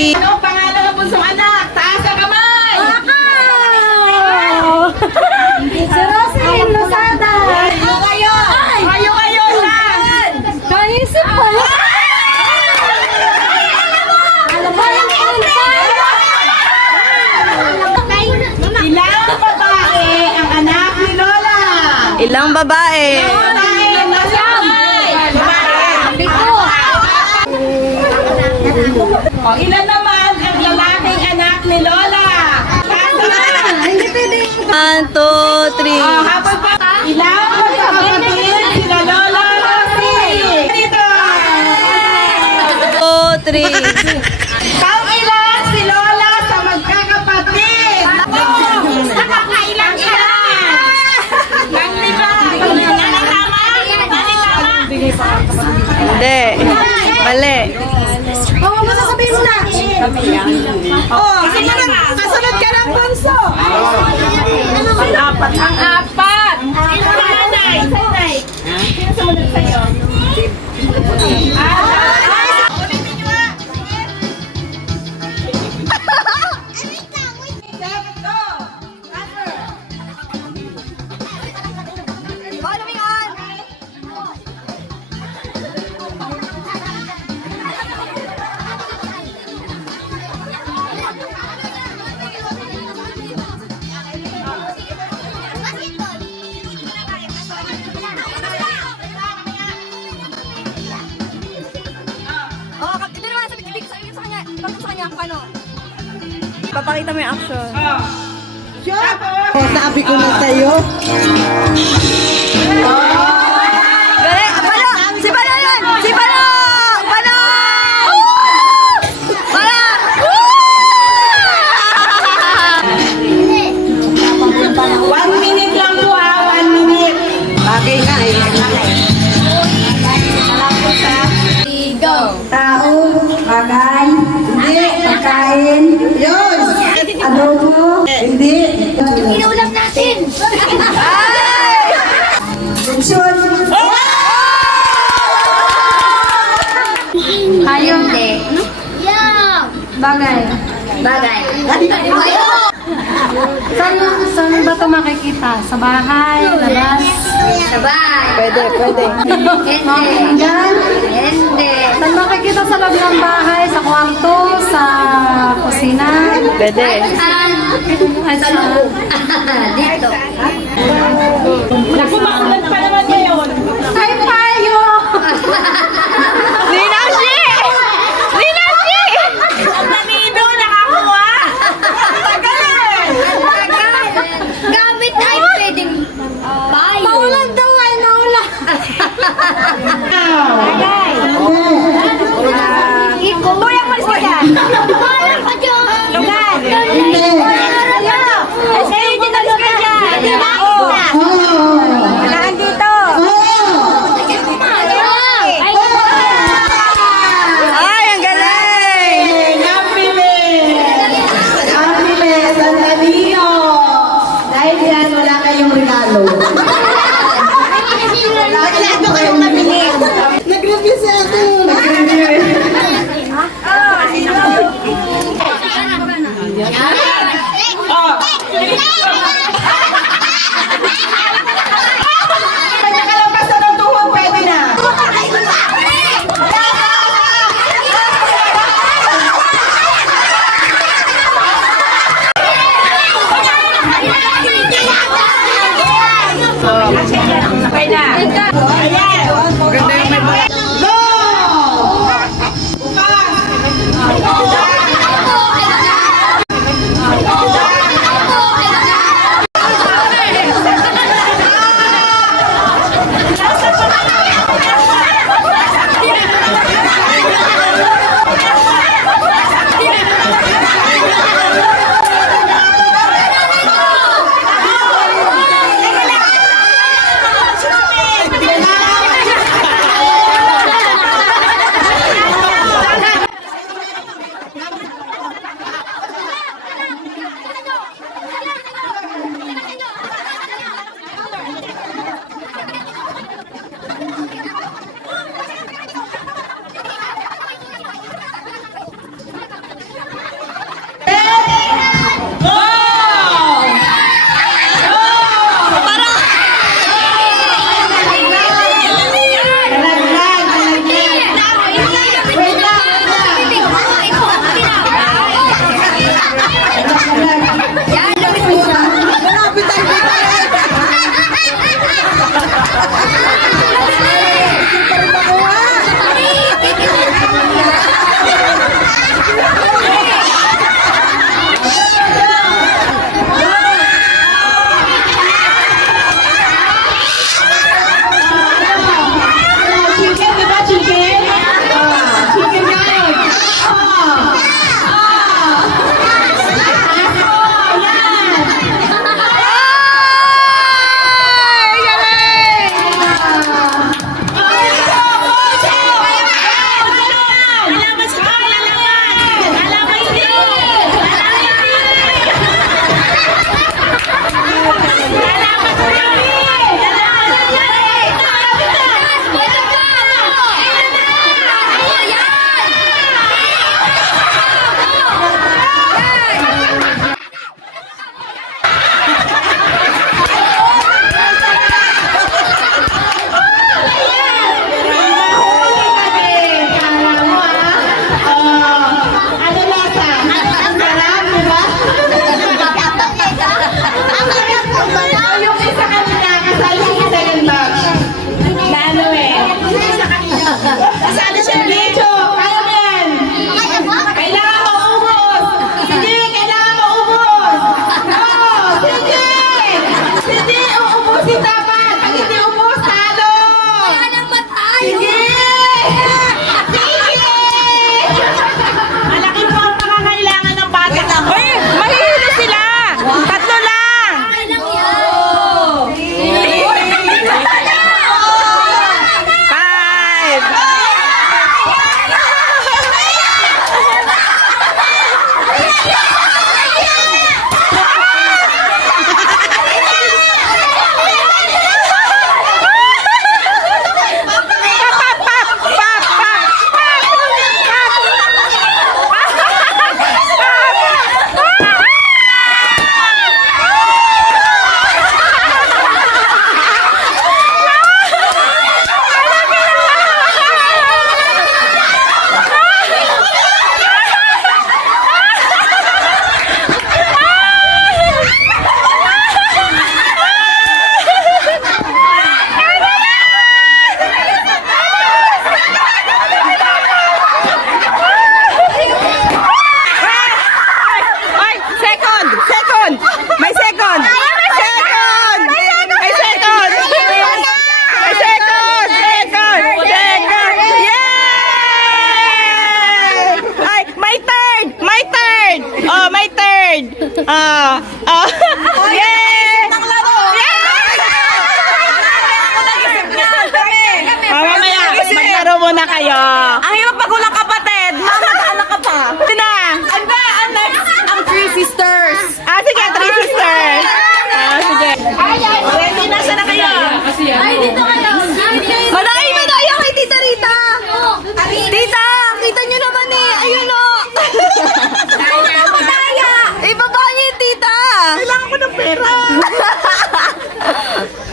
3. Ano ang pangalan ng bunsong anak? Taas ang kamay! Si Roselyn Lozada. Kayo ngayon! Kayo ngayon lang! Kaisip pala. Ilang babae ang anak ni Lola? Ilang babae? Babae, nasa babae. O, ilan naman ang lalaking anak ni Lola? Hindi pwede. 1, 2, 3. Habang pa, ilang magkakapatid sila Lola Rosie? Dito! 2, 3. Ilan si Lola sa magkakapatid? Nakakailang ilan? Pang-lima. Tama? Hindi. Mali. Oo, masasabihin mo na. Oh, kasunod ka ng bunso. Apat. Ang apat. Sino ang nanay? Sino sumunod sa'yo? Ulitin niyo ha. Papakita mo yung action. Sabi ko na sa'yo. Galing! Balo! Si Balo yun! Si Balo! Balo! Balo! 1 minute lang po ha, 1 minute. Bagay nga eh. Tao, bagay, hindi, pagkain, Yun! adobo, hindi, Inulam natin! function, Hayop. Yeah! bagay. Bagay. Saan ba ito makikita? Sa bahay, labas, Sabay. Pwede. Hindi. pinggan? Hindi. Saan makikita sa loob ng bahay? Sa kwarto, sa kusina? Pwede. Ay, sa Dito. Naku, maulan pa naman ngayon. Ay, payo! Ninashi! Ninashi! Ang nanido, nakakuha. Tagal! Gamit ay pwedeng payo. Naulan daw ay naulan. Tuyang mo siya. Parang pa dyan. Lugar. Ay, sa'yo, dinalos ka dyan. Yay! Mamaya, maglaro muna kayo. Ang hirap pag walang kapatid. Mama, anak ka pa. Sina? Ang Three Sisters. Sige, Three Sisters. Sige. Ready na, sana kayo? Ay, dito kayo. Madaya kay Tita Rita. Tita, kita nyo naman eh. Ayun o. Madaya. Ibaba niyo yung tita. Kailangan ko ng pera.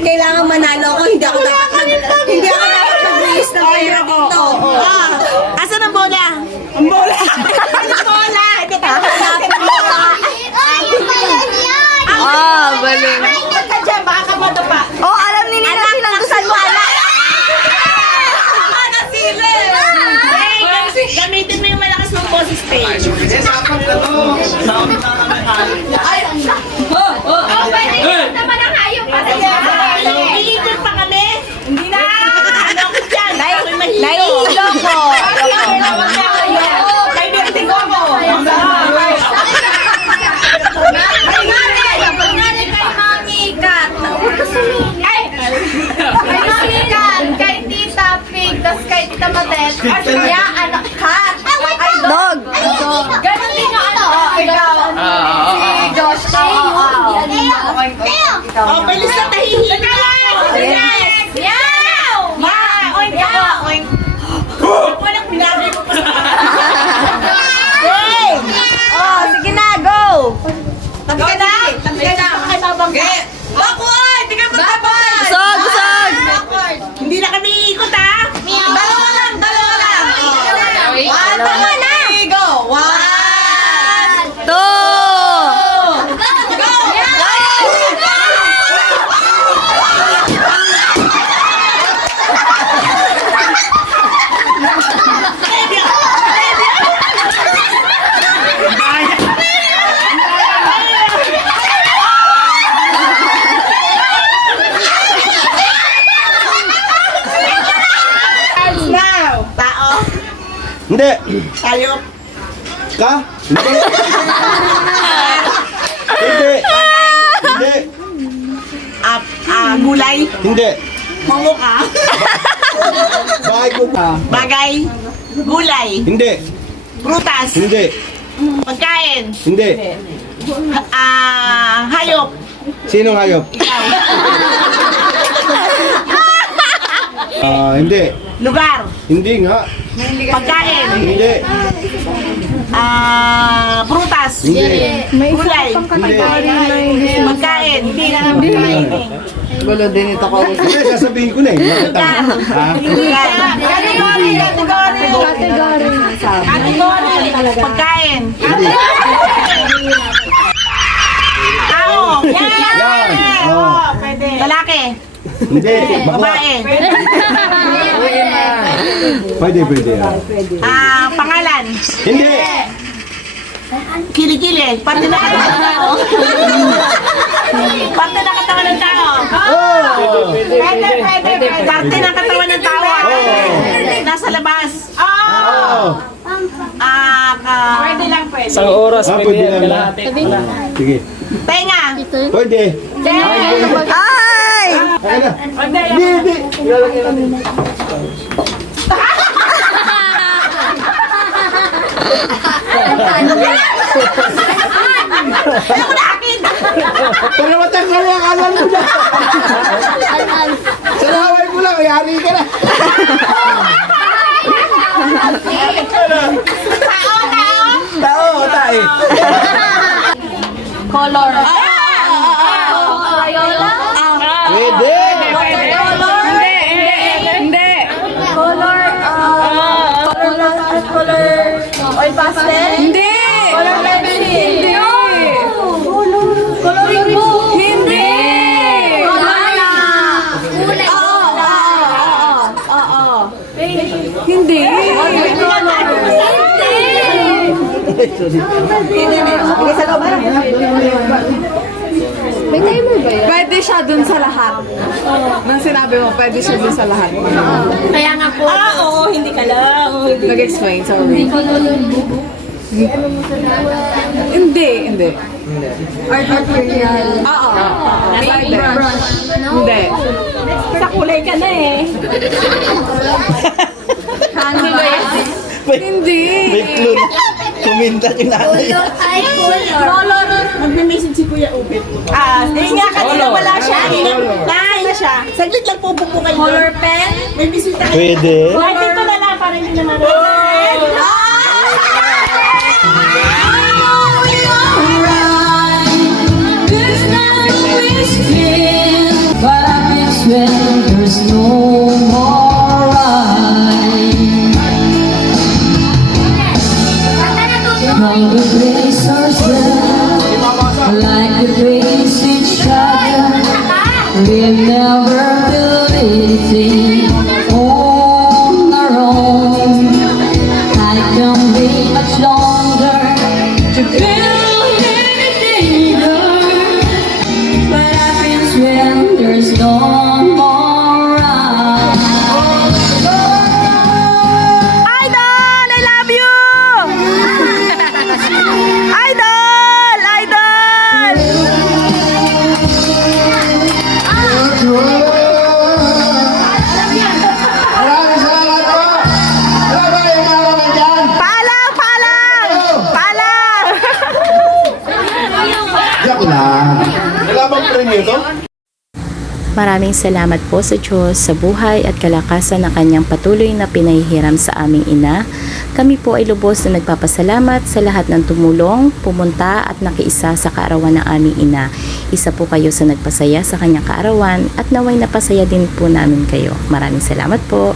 Kailangan manalo ako. Hindi ako dapat mag-release ng pera dito. Asan ang bola? Ang bola. Ang bola. Ito ka. Balik. Ingat ka dyan, baka ka madapa. Oh, alam ni Nina sinandusan mo. Gamitin mo yung malakas ng boses stage. Naman ang hayop pa Iikot pa kami? Hindi na. Ano ako dyan? Ako'y mahilo. Nahihilo ko. Kay Bertigo ko. Kay Tita Pig, tas kay Tita Matet. Kaya anak cat. Dog. Ganon din yung ano. Ikaw. Si Josh. Oh, bilis na tahihilo. Meow! Ma, oink ako, oink. Walang pinagay mo pa sa Hey! Oh, sige na, go! Tabi ka na! Tabi ka na! Makasabang ka! Backward! Hindi ka magkabay! Busog, busog! Hindi na kami iikot ha! Dalawa lang! Dalawa lang! One, Dalawa na! Go! One! Two! Go! Now! Tao! Hindi. Tayo! Ka? Hindi. Hindi. Hindi. Gulay! Hindi. Momo ka! Bakit ko ka? Bagay! Gulay! Hindi. Prutas! Hindi. Pagkain! Hindi. Hayop! Sinong hayop? Ikaw! Hindi. Lugar! Hindi nga. Pagkain! Hindi. Prutas! Hindi. Gulay! Hindi. Pagkain! Hindi na naman pagkain eh. Hindi, sasabihin ko na eh. Ha? Lugar! Category! Category! Category! Pagkain! Hindi. Tao! Yan. Oh. Pwede. Lalaki! Hindi. Bakla. Babae! Pwede, pwede. Pangalan! Hindi. Kilikili! Parte na katawan ng tao! Parte na katawan ng tao! Oh. Pwede! Parte ng katawan ng tao! Nasa labas! Oh. Pwede lang pwede. Isang oras, Ah, pwede pwede yan, lang. kalahati. Sige. Tenga! Pwede. Ay! Okay na. Hindi, hindi. Ilalagay natin. Pero matanggal yung alam mo na. Salaway mo lang, yari ka na. Tao, tayo. Color. Pwede. Oil pastel? Hindi! Color pencil? Hindi! Coloring book? Hindi! Color kulay. Hindi! Pwede siya dun sa lahat. Nang sinabi mo, pwede siya dun sa lahat. Kaya nga po. Oo, hindi ka lang. Nag-explain, sorry. Hindi. Art material. Oo. Hindi. Sa kulay ka na eh. Hindi. May clue na. Kuminta yung nanay. Magme-message si Kuya Ubit. Nga, kanina wala siya. Wala siya. Saglit lang po po kayo. Color pen? May bisita. Pwede. Ay, dito na lang para hindi naman. But I miss when there's no more rain. From the grace ourselves, like the grace each other, we'll never build anything on our own. I can't wait much longer to build anything good. What happens when there's no more around? Idol! I love you! Idol! Idol! Maraming salamat po. Wala ba yung mga dyan? Palang! Joke lang. Wala bang premium to? Maraming salamat po sa Diyos sa buhay at kalakasan na kanyang patuloy na pinahihiram sa aming ina. Kami po ay lubos na nagpapasalamat sa lahat ng tumulong, pumunta at nakiisa sa kaarawan ng aming ina. Isa po kayo sa nagpasaya sa kanyang kaarawan at naway napasaya din po namin kayo. Maraming salamat po.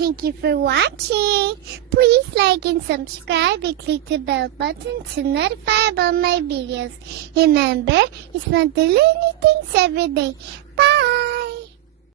Thank you for watching. Please like and subscribe and click the bell button to notify about my videos. Remember, it's fun to learn new things every day. Bye!